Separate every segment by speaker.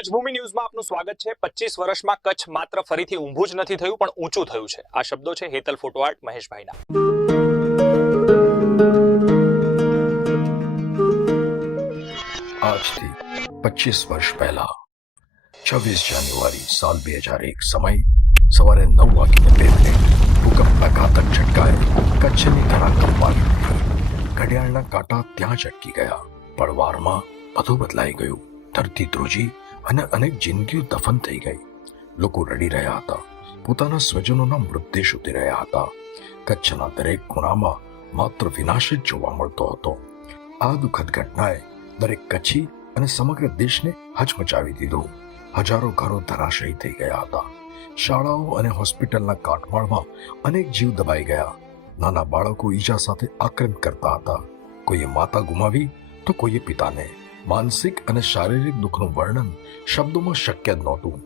Speaker 1: કચ્છભૂમિ ન્યૂઝમાં આપનું સ્વાગત છે. પચીસ વર્ષમાં કચ્છ માત્ર ફરીથી ઊંભું જ નથી થયું, પણ ઊંચું થયું છે. આ શબ્દો છે હેતલ ફોટોઆર્ટ મહેશભાઈના.
Speaker 2: આજથી પચીસ વર્ષ પહેલા, છવ્વીસ જાન્યુઆરી સાલ બે હજાર એક સમય, સવારે નવ વાગીને બે મિનિટ, ભૂકંપના ઘાતક ઝટકાએ કચ્છની ધરા ઘડિયાળના કાંટા ત્યાં જ અટકી ગયા. પળવારમાં બધું બદલાઈ ગયું. ધરતી ધ્રુજી અને અનેક જિંદગીઓ દફન થઈ ગઈ. લોકો રડી રહ્યા હતા. પોતાના સ્વજનોના મૃતદેહ શોધી રહ્યા હતા કચ્છના દરેક ખૂણામાં માત્ર વિનાશ જ જોવા મળતો હતો. આ દુઃખદ ઘટનાએ દરેક કચ્છી અને સમગ્ર દેશને હચમચાવી દીધો. હજારો ઘરો ધરાશયી થઈ ગયા હતા. શાળાઓ અને હોસ્પિટલના કાટમાળમાં અનેક જીવ દબાઈ ગયા. નાના બાળકો ઈજા સાથે આક્રમ કરતા હતા. કોઈએ માતા ગુમાવી તો કોઈએ પિતાને. માનસિક અને શારીરિક દુઃખનું વર્ણન શબ્દોમાં શક્ય જ નહોતું.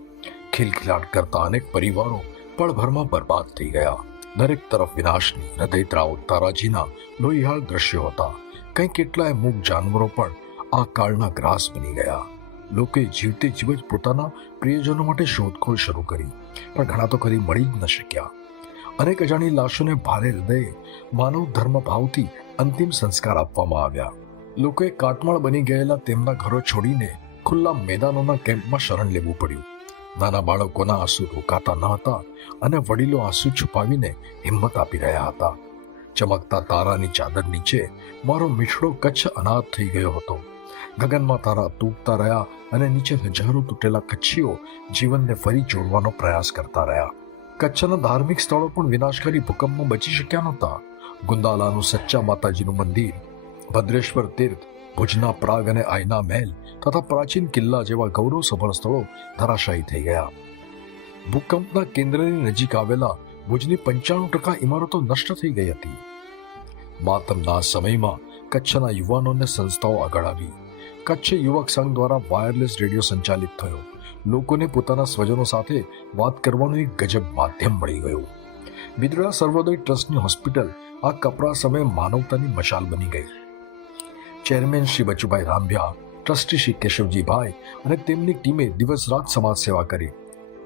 Speaker 2: ખિલખિલાટ કરતા અનેક પરિવારો પળભરમાં બરબાદ થઈ ગયા. દરેક તરફ વિનાશની હૃદયદ્રાવ તારાજીના લોહિયાળ દ્રશ્યો હતા. કંઈ કેટલાય મૂક જાનવરો પણ આ કાળના ગ્રાસ બની ગયા. લોકોએ જીવતે જીવ જ પોતાના પ્રિયજનો માટે શોધખોળ શરૂ કરી, પણ ઘણા તો કદી મળી જ ન શક્યા. અનેક અજાણી લાશોને ભારે હૃદયે માનવ ધર્મ ભાવથી અંતિમ સંસ્કાર આપવામાં આવ્યા. લોકોએ કાટમાળ બની ગયેલા તેમના ઘરો છોડીને ખુલ્લા મેદાનોના કેમ્પમાં શરણ લેવું પડ્યું. નાના બાળકોના આંસુ રોકાતા ન હતા અને વડીલો આંસુ છુપાવીને હિંમત આપી રહ્યા હતા. ચમકતા તારાની ચાદર નીચે મારો મીઠડો કચ્છ અનાથ થઈ ગયો હતો. ગગનમાં તારા તૂટતા રહ્યા અને નીચે હજારો તૂટેલા કચ્છીઓ જીવનને ફરી જોડવાનો પ્રયાસ કરતા રહ્યા. કચ્છના ધાર્મિક સ્થળો પણ વિનાશકારી ભૂકંપમાં બચી શક્યા નહોતા. ગુંદાલાનું સચ્ચા માતાજીનું મંદિર ભદ્રેશ્વર તીર્થ, ભુજના પ્રાગ અને આયના મહેલ તથા પ્રાચીન કિલ્લા જેવા ગૌરવસભર સ્થળો ધરાશાયી થઈ ગયા. ભૂકંપના કેન્દ્રની નજીક આવેલા ભુજની પંચાણું ટકા ઇમારતો નષ્ટ થઈ ગઈ હતી. માતમના સમયમાં કચ્છના યુવાનોને સંસ્થાઓ આગળ આવી. કચ્છ યુવક સંઘ દ્વારા વાયરલેસ રેડિયો સંચાલિત થયો. લોકોને પોતાના સ્વજનો સાથે વાત કરવાનું એક ગજબ માધ્યમ મળી ગયું. બિદડા સર્વોદય ટ્રસ્ટની હોસ્પિટલ આ કપરા સમયે માનવતાની મશાલ બની ગઈ. ચેરમેન શ્રી બચુભાઈ રામભ્યા, ટ્રસ્ટી શ્રી કેશવજીભાઈ અને તેમની ટીમે દિવસ રાત સમાજ સેવા કરી.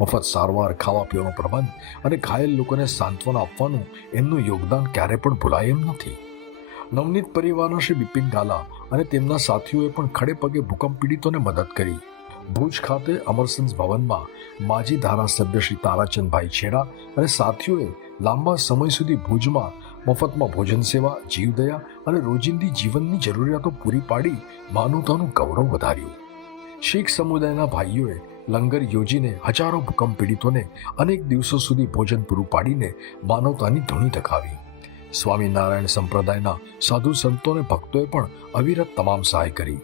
Speaker 2: મફત સારવાર ખાવા પીવાનો પ્રબંધ અને ઘાયલ લોકોને સાંત્વના આપવાનું એમનું યોગદાન ક્યારે પણ ભૂલાય એમ નથી. નવનીત પરિવારના શ્રી બિપિન ગાલા અને તેમના સાથીઓએ પણ ખડે પગે ભૂકંપ પીડિતોને મદદ કરી. ભુજ ખાતે અમરસન્સ ભવનમાં માજી ધારાસભ્ય શ્રી તારાચંદભાઈ છેડા અને સાથીઓએ લાંબા સમય સુધી ભુજમાં મફતમાં ભોજન સેવા જીવદયા અને રોજિંદી જીવનની જરૂરિયાતો પૂરી પાડી માનવતાનું ગૌરવ વધાર્યું. શીખ સમુદાયના ભાઈઓએ લંગર યોજીને હજારો ભૂકંપ પીડિતોને અનેક દિવસો સુધી ભોજન પૂરું પાડીને માનવતાની ધૂણી ધકાવી. સ્વામિનારાયણ સંપ્રદાયના સાધુ સંતો અને ભક્તોએ પણ અવિરત તમામ સહાય કરી.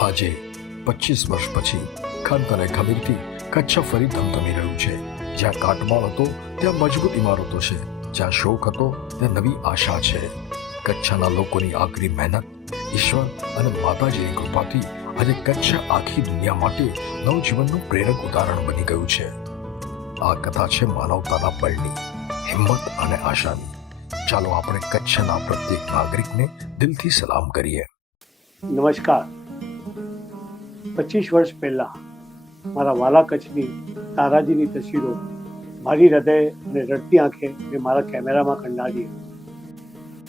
Speaker 2: આજે પચીસ વર્ષ પછી ખંત અને ખમીરથી કચ્છ ફરી ધમધમી રહ્યું છે. જ્યાં કાટમાળ હતો, ત્યાં મજબૂત ઇમારતો છે. જ્યાં શોક હતો તે નવી આશા છે. કચ્છના લોકોની આગરી મહેનત, ઈશ્વર અને માતાજીની કૃપાથી આજે કચ્છ આખી દુનિયા માટે નવજીવનનું પ્રેરક ઉદાહરણ બની ગયું છે. આ કથા છે માનવતાના બળની હિંમત અને આશાની. ચાલો આપણે કચ્છના પ્રત્યેક નાગરિકને દિલથી સલામ કરીએ.
Speaker 3: નમસ્કાર. પચીસ વર્ષ પહેલા મારા વાલા કચ્છની તારાજીની તસવીરો મારી હૃદય અને રડતી આંખે મેં મારા કેમેરામાં કંડારી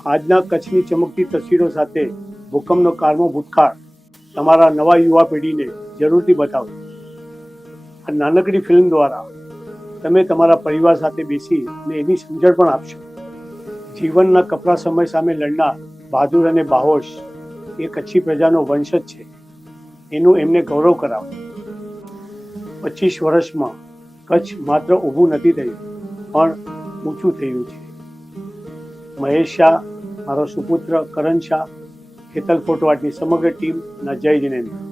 Speaker 3: આજના કચ્છની ચમકતી તસવીરો સાથે ભૂકંપનો કારમો ભૂતકાળ તમારા નવા યુવા પેઢીને જરૂરથી બતાવો આ નાનકડી ફિલ્મ દ્વારા તમે તમારા પરિવાર સાથે બેસી અને એની સમજણ પણ આપશો. જીવનના કપરા સમય સામે લડનાર બહાદુર અને બાહોશ એ કચ્છી પ્રજાનો વંશજ છે. એનું એમને ગૌરવ કરાવો. પચીસ વર્ષમાં કચ્છ માત્ર ઊભું નથી થયું, પણ ઊંચું થયું છે. મહેશ શાહ, મારો સુપુત્ર કરણ શાહ, ખેતલ ફોટવાટની સમગ્ર ટીમ ના જય જિનેન્દ્ર.